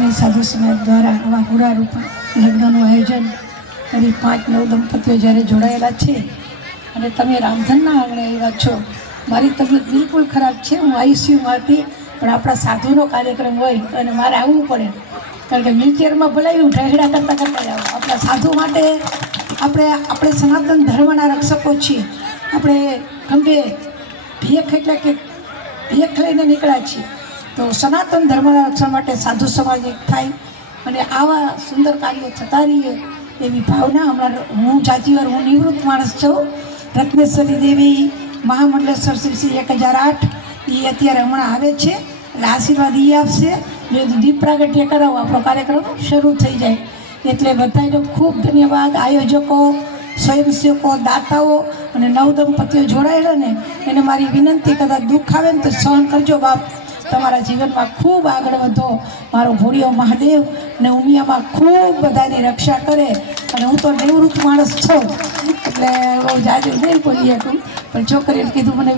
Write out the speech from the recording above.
સ્વામી સાધુ સમાજ દ્વારા આવા પૂરા રૂપ લગ્નનું આયોજન કરી 5-9 દંપતીઓ જ્યારે જોડાયેલા છે અને તમે રામધનના આંગણે આવ્યા છો. મારી તબિયત બિલકુલ ખરાબ છે, હું આઈસીયુમાં હતી, પણ આપણા સાધુનો કાર્યક્રમ હોય અને મારે આવવું પડે, કારણ કે વ્હીલચેરમાં ભલાયું ઢહેડા કરતાં આવો. આપણા સાધુ માટે આપણે સનાતન ધર્મના રક્ષકો છીએ. આપણે ખંભે ભેખ એટલે કે ભેખ લઈને નીકળ્યા છીએ, તો સનાતન ધર્મના રક્ષણ માટે સાધુ સમાજ એક થાય અને આવા સુંદર કાર્યો થતા રહીએ એવી ભાવના. હમણાં હું જાજીવાર હું નિવૃત્ત માણસ છું. રત્નેશ્વરી દેવી મહામંડલેશ્વર શ્રી 1008 એ અત્યારે હમણાં આવે છે, એટલે આશીર્વાદ એ આપશે. જો દીપ પ્રાગટ્ય કરાવો આપણો કાર્યક્રમ શરૂ થઈ જાય. એટલે બધાને ખૂબ ધન્યવાદ. આયોજકો, સ્વયંસેવકો, દાતાઓ અને 9 દંપતીઓ જોડાયેલા ને એને મારી વિનંતી, કદાચ દુઃખ આવે ને તો સહન કરજો બાપ. તમારા જીવનમાં ખૂબ આગળ વધો. મારો ભોળિયો મહાદેવ અને ઉમિયામાં ખૂબ બધાની રક્ષા કરે. અને હું તો નિવૃત્ત માણસ છું એટલે બહુ જાજુ નહીં બોલી શકું, પણ છોકરીએ કીધું મને